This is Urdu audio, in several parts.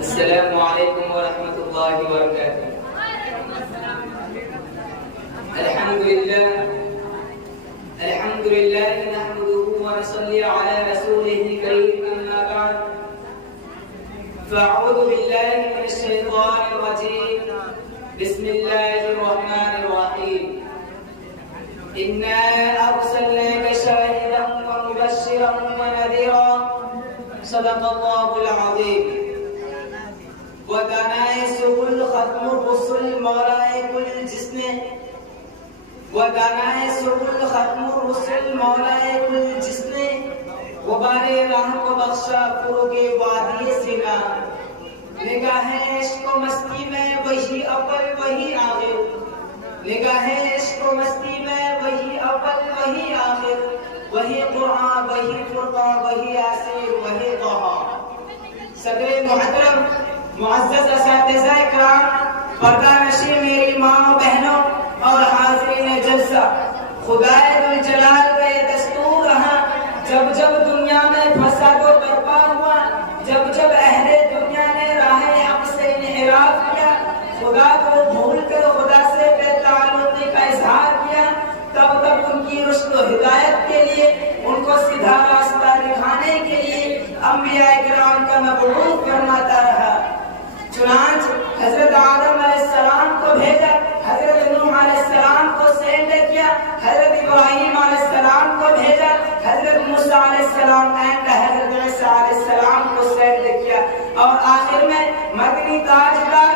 السلام علیکم ورحمۃ اللہ وبرکاتہ۔ الحمد للہ نحمده ونصلي على رسوله الكريم اما بعد فاعوذ باللہ من الشیطان الرجیم بسم اللہ الرحمن الرحیم انا ارسلناک شاہدا ومبشرا ونذیرا صدق اللہ العظیم۔ ودانائے سبل ختم الرسل مولائے کل جس نے ودانائے سبل ختم الرسل مولائے کل جس نے غبار راہ کو بخشا فروغ وادی سینا۔ نگاہ عشق و مستی میں وہی اول وہی آخر، نگاہ عشق و مستی میں وہی اول وہی آخر، وہی قرآن وہی فرقان وہی یاسین وہی طہا۔ صدر محترم معزز اساتذہ اکرام، پردہ نشین میری ماں و بہنوں اور حاضرین جلسہ، خدائے ذوالجلال کا یہ دستور رہا جب جب دنیا میں فساد و برپا ہوا، جب جب اہل دنیا نے راہ حق سے انحراف کیا، خدا کو بھول کر خدا سے بے تعلقی کا اظہار کیا، تب تب ان کی رشد و ہدایت کے لیے، ان کو سیدھا راستہ دکھانے کے لیے انبیاء کرام کا مبعوث فرماتا رہا۔ چنانچہ حضرت آدم علیہ السلام کو بھیجا، حضرت نوح علیہ السلام کو سینڈ کیا، حضرت ابراہیم علیہ السلام کو بھیجا، حضرت موسیٰ علیہ السلام اینڈ حضرت عیسیٰ علیہ السلام کو سینڈ کیا، اور آخر میں مدنی تاجدار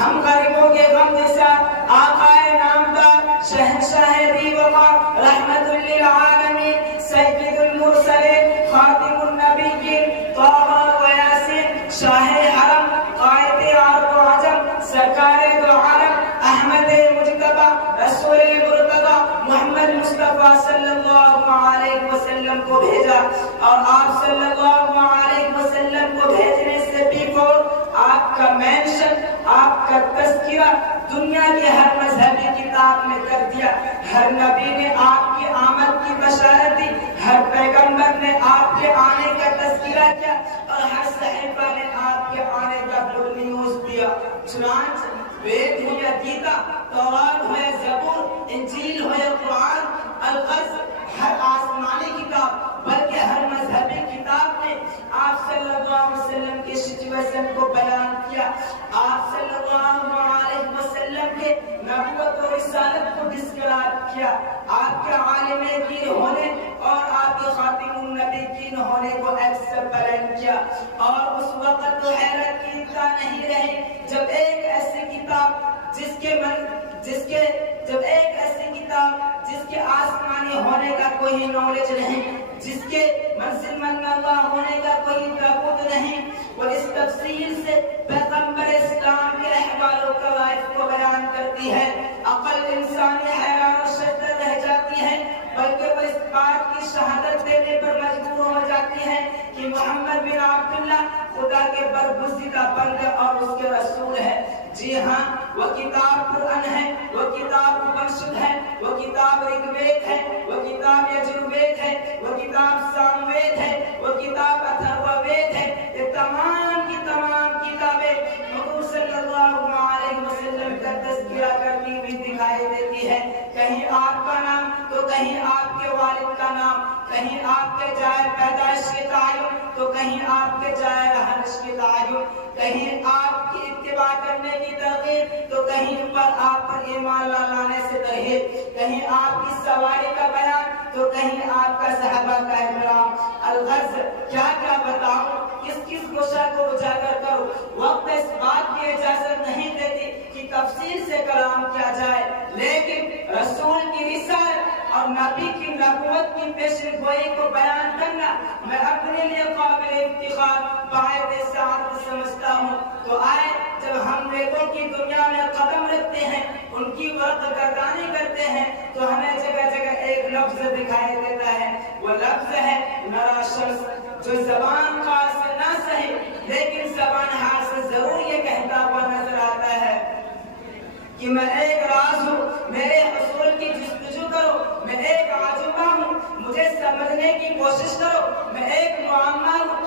ہم غریبوں کے غم نثار آقائے نامدار شہنشاہ ری وقار رحمت للعالمین سید المرسلین خاتم النبیین طہ و یاسین شاہ حرم قائد عرب و عجم سرکار دو عالم احمد مجتبی رسول مرتضی محمد مصطفیٰ صلی اللہ علیہ وسلم کو بھیجا، اور آپ صلی اللہ علیہ وسلم کو بھیجنے سے بیفور آپ کا مینشن، آپ کا تذکرہ دنیا کے ہر مذہبی کتاب میں کر دیا۔ ہر نبی نے آپ کی آمد کی بشارت دی، ہر پیغمبر نے آپ کے آنے کا تذکرہ کیا، اور ہر صحیفہ نے آپ کے آنے کا گڈ نیوز دیا۔ چنانچہ وید ہو یا گیتا، تورات ہو یا زبور، انجیل ہو یا قرآن، الغرض ہر آسمانی کتاب بلکہ ہر مذہبی کتاب نے آپ صلی اللہ علیہ وسلم کے سچویشن کو بیان کیا، آپ صلی اللہ علیہ وسلم کے نبوت و رسالت کو ڈسکرائب کیا، آپ کے عالم دین ہونے اور آپ کے خاتم النبیین ہونے کو ایکسپلین کیا۔ اور اس وقت تو حیرت کی انتہا نہیں رہی جب ایک ایسی کتاب جس کے آسمانی ہونے کا کوئی نالج نہیں، جس کے منزل من اللہ ہونے کا کوئی ثبوت نہیں، وہ اس تفصیل سے پیغمبر اسلام کے احوال و قوائف کو بیان کرتی ہے، عقل انسانی حیران و شدہ رہ جاتی ہے، بلکہ وہ اس بات کی شہادت دینے پر مجبور ہو جاتی ہے کہ محمد بن عبداللہ خدا کے برگزیدہ بندہ اور اس کے رسول ہے۔ جی ہاں، وہ کتاب قرآن ہے، وہ کتاب اپنشد ہے، وہ کتاب رگ وید ہے، وہ کتاب یجروید ہے، وہ کتاب سام وید ہے، وہ کتاب اتھروا وید ہے۔ یہ تمام کی تمام کتابیں حضور صلی اللہ علیہ وسلم کا تذکرہ کرتی ہوئی دکھائی دیتی ہے۔ کہیں آپ کا نام تو کہیں آپ کے والد کا نام، کہیں آپ کے جائے پیدائش کے تعین تو کہیں آپ کے جائے رہائش کے تعین، کہیں آپ کی اتباع کرنے کی ترغیب تو کہیں پر آپ پر ایمان لانے سے ترغیب، کہیں آپ کی سواری کا بیان تو کہیں آپ کا صحابہ کا احترام۔ الغرض کیا کیا بتاؤں، کس گوشہ کو اجاگر کروں، وقت اس بات کی اجازت نہیں دیتی کہ تفصیل سے کلام کیا جائے، لیکن رسول کی رسالت اور نبی کی نبوت کی پیشن گوئی کو بیان کرنا میں اپنے لیے قابل افتخار باعث سعادت سمجھتا ہوں۔ تو آئے جب ہم نیکوں کی دنیا میں قدم رکھتے ہیں، ان کی ورق گردانی کرتے ہیں، تو ہمیں جگہ جگہ ایک لفظ دکھائی دیتا ہے، وہ لفظ ہے نرا شخص، جو زبان خاص سے نہ سہی لیکن زبان حال سے ضرور یہ کہتا ہوا نظر آتا ہے کہ میں ایک راز ہوں، میرے حصول کی جستجو کرو، میں ایک عجوبہ ہوں، مجھے سمجھنے کی کوشش کرو، میں ایک معمہ ہوں،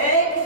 1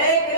1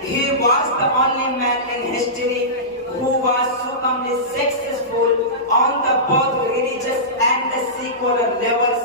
He was the only man in history who was supremely successful on the both religious and the secular levels।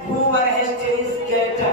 Who were history's creator,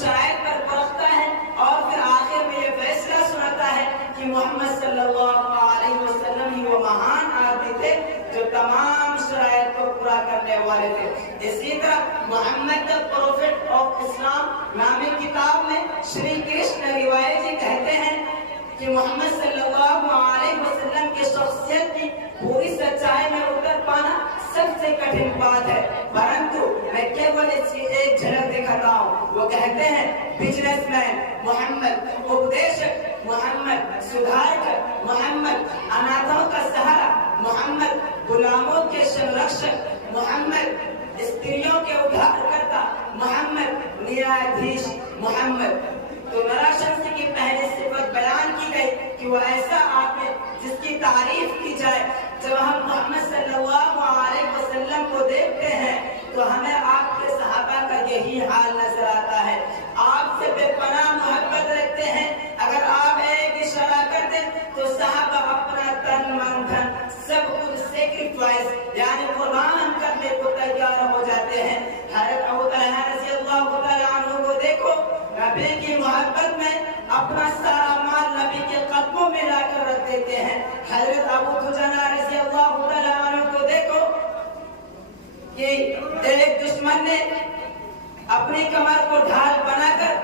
شرائط پر پرکھتا ہے اور پھر آخر میں یہ فیصلہ سناتا ہے کہ محمد صلی اللہ علیہ وسلم ہی وہ مہان آدمی تھے جو تمام شرائط کو پورا کرنے والے تھے۔ اسی طرح محمد the Prophet of Islam نامی کتاب میں شری کرشن روایت جی کہتے ہیں کہ محمد صلی اللہ علیہ وسلم کی شخصیت کی پوری سچائی میں اتر پانا سب سے کٹھن بات ہے، پرنتو میں کیول اس کی ایک جھلک دکھاتا ہوں۔ وہ کہتے ہیں بزنس مین محمد، اپدیشک محمد، سدھارک محمد، اناتھوں کا سہارا محمد، غلاموں کے سنرکشک محمد، استریوں کے ادھار کرتا محمد، نیادھیش محمد۔ تو نرا شخص کی پہلی صفت بیان کی گئی کہ وہ ایسا آدمی جس کی تعریف کی جائے۔ جب ہم محمد صلی اللہ علیہ وسلم کو دیکھتے ہیں تو ہمیں آپ کے صحابہ کا یہی حال نظر آتا ہے، آپ سے بے پناہ محبت رکھتے ہیں۔ اگر آپ ایک اشارہ کر دیں تو صحابہ اپنا تن من دھن سب کچھ سیکریفائس یعنی قربان کرنے کو تیار ہو جاتے ہیں۔ حضرت ابو طلحہ رضی اللہ تعالیٰ عنہ کو دیکھو، نبی کی محبت میں اپنا سارا مال نبی کے قدموں میں لا کر رکھ دیتے ہیں۔ حضرت ابو دجانہ رضی اللہ تعالیٰ عنہ کو دیکھو کہ ایک دشمن نے اپنی کمر کو ڈھال بنا کر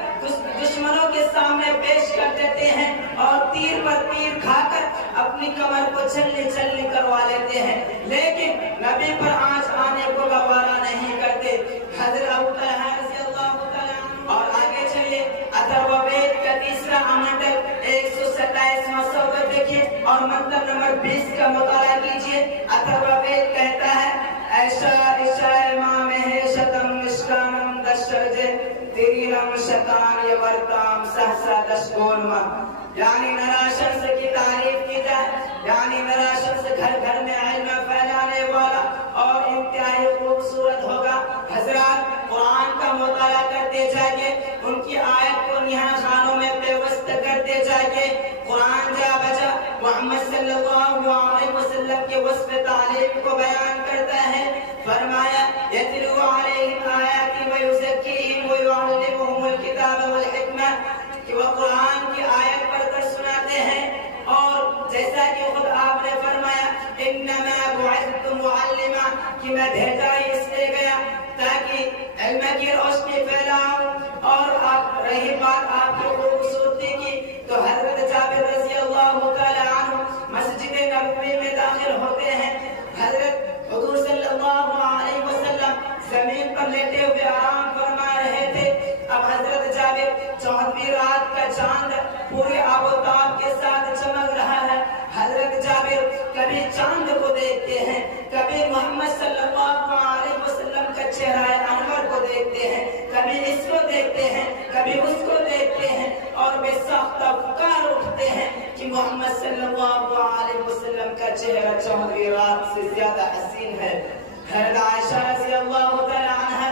دشمنوں کے سامنے پیش کر دیتے ہیں اور تیر پر تیر کھا کر اپنی کمر کو چھلنی چھلنی کروا لیتے ہیں، لیکن نبی پر آنچ آنے کو گوارا نہیں کرتے۔ حضرت ابو طلحہ رضی اللہ تعالیٰ عنہ اور آگے چلیے اتھرو وید کا تیسرا منڈل 127واں صفحہ دیکھیں اور مطلب نمبر 20 کا مطالعہ کیجیے۔ اتھرو وید کہتا ہے ایشا امام ہے شتم نشکانم دشرجے تیرم شتان یورتام سہسا دشکولما، یعنی نرا شخص کی تعریف کی جائے، یعنی نرا شخص گھر گھر میں علم پھیلانے والا اور انتہائی خوبصورت ہوگا۔ حضرات قرآن کا مطالعہ کرتے جائیے، ان کی آیت کو نہاں خانوں میں پیوست کرتے جائیے۔ قرآن جا بجا محمد صلی اللہ علیہ وسلم کے وصف تعلیم کو بیان کرتا ہے، فرمایا یتلو علیہم آیاتی ویزکیہم ویعلمہم الکتاب والحکمہ، کہ وہ قرآن کی آیت پڑھ کر سناتے ہیں، اور جیسا کہ خود آپ نے فرمایا انما بعثت معلما، کہ میں بھیجا ہی اس لیے گیا تاکہ علم کی روشنی پھیلاؤں۔ اور آپ رہی بات آپ کی خوبصورتی کی تو حضرت جابر رضی اللہ تعالی عنہ مسجد نبوی میں داخل ہوتے ہیں، حضرت حضور صلی اللہ علیہ وسلم زمین پر لیٹے ہوئے آرام فرما رہے تھے۔ اب حضرت جابر 14ویں رات کا چاند پورے آب و تاب کے ساتھ چمک رہا ہے۔ حضرت جابر کبھی چاند کو دیکھتے ہیں، کبھی محمد صلی اللہ علیہ وسلم کا چہرہ انور کو دیکھتے ہیں، کبھی اس کو دیکھتے ہیں، کبھی اس کو دیکھتے ہیں، اور بے ساختہ پکار اٹھتے ہیں کہ محمد صلی اللہ علیہ وسلم کا چہرہ 14ویں رات سے زیادہ حسین ہے۔ حضرت عائشہ رضی اللہ تعالی عنہا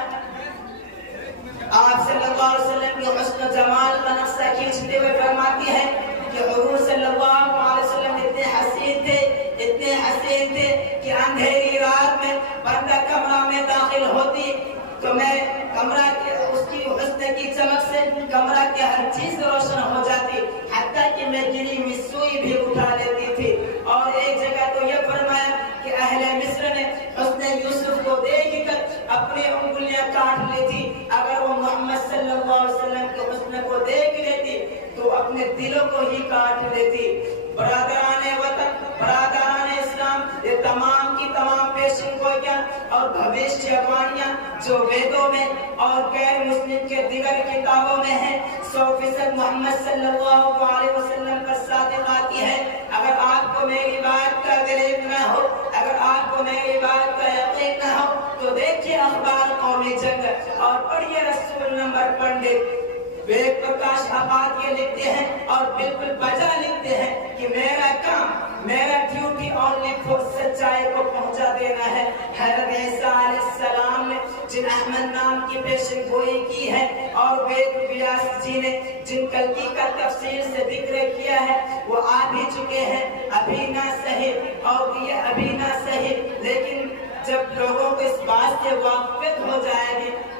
آپ صلی اللہ علیہ وسلم کی حسن و جمال کا نقشہ کھینچتے ہوئے فرماتی ہے کہ حضور صلی اللہ علیہ وسلم اتنے حسین تھے کہ اندھیری رات میں بندہ کمرہ میں داخل ہوتی تو میں کمرہ کے اس کی حسن کی چمک سے کمرہ کی ہر چیز روشن ہو جاتی، حتیٰ کہ میں گری ہوئی سوئی بھی اٹھا لیتی تھی۔ اور ایک جگہ تو یہ فرمایا کہ اہل مصر نے حسن یوسف کو دیکھ کر اپنی انگلیاں کاٹ لی تھی، اگر وہ محمد صلی اللہ علیہ وسلم کے حسن کو دیکھ لیتی تو اپنے دلوں کو ہی کاٹ لیتی۔ برادران وطن، برادران اسلام، یہ تمام کی تمام پیشن گوئیاں اور بھوشیہ وانیاں جو ویدوں میں اور غیر مسلم کے دیگر کتابوں میں ہیں 100% محمد صلی اللہ علیہ وسلم پر صادق آتی ہے۔ اگر آپ کو میری بات کا دلیل نہ ہو، اگر آپ کو میری بات کا یقین نہ ہو تو دیکھیے اخبار قومی جنگ اور پڑھیے رسول نمبر پنڈت وید پرکاش آباد یہ لکھتے ہیں اور بالکل بجا لکھتے ہیں کہ میرا کام، میرا ڈیوٹی اونلی فور سچائی کو پہنچا دینا ہے۔ حضرت عیسیٰ علیہ السلام نے جن احمد نام کی پیشن گوئی کی ہے اور وید ویاس جی نے جن کلکی کا تفصیل سے ذکر کیا ہے وہ آ بھی چکے ہیں، ابھی نہ سہی اور یہ ابھی نہ سہی، لیکن جب لوگوں کو اس بات سے واقفیت ہو جائے گی